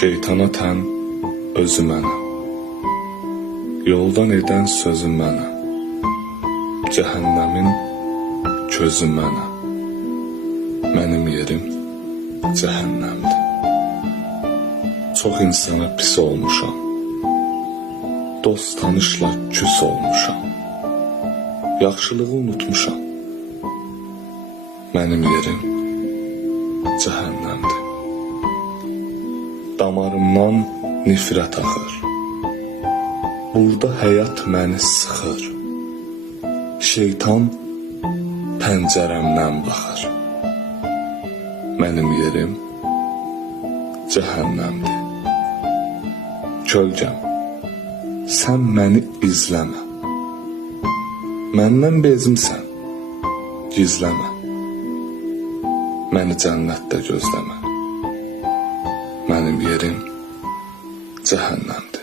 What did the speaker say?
Şeytana tən özü mənəm, yoldan edən sözü mənəm, cəhənnəmin közü mənəm, mənim yerim cəhənnəmdir. Çox insana pis olmuşam, dost tanışla küs olmuşam, yaxşılığı unutmuşam, mənim yerim cəhənnəmdir. Damarımdan nifrət axır, burada həyat məni sıxır, şeytan pəncərəmdən baxır, mənim yerim cəhənnəmdir. Kölgəm, sən məni izləmə, məndən bezimsən, gizləmə, məni cənnətdə gözləmə, mənim yerim cəhənnəmdir.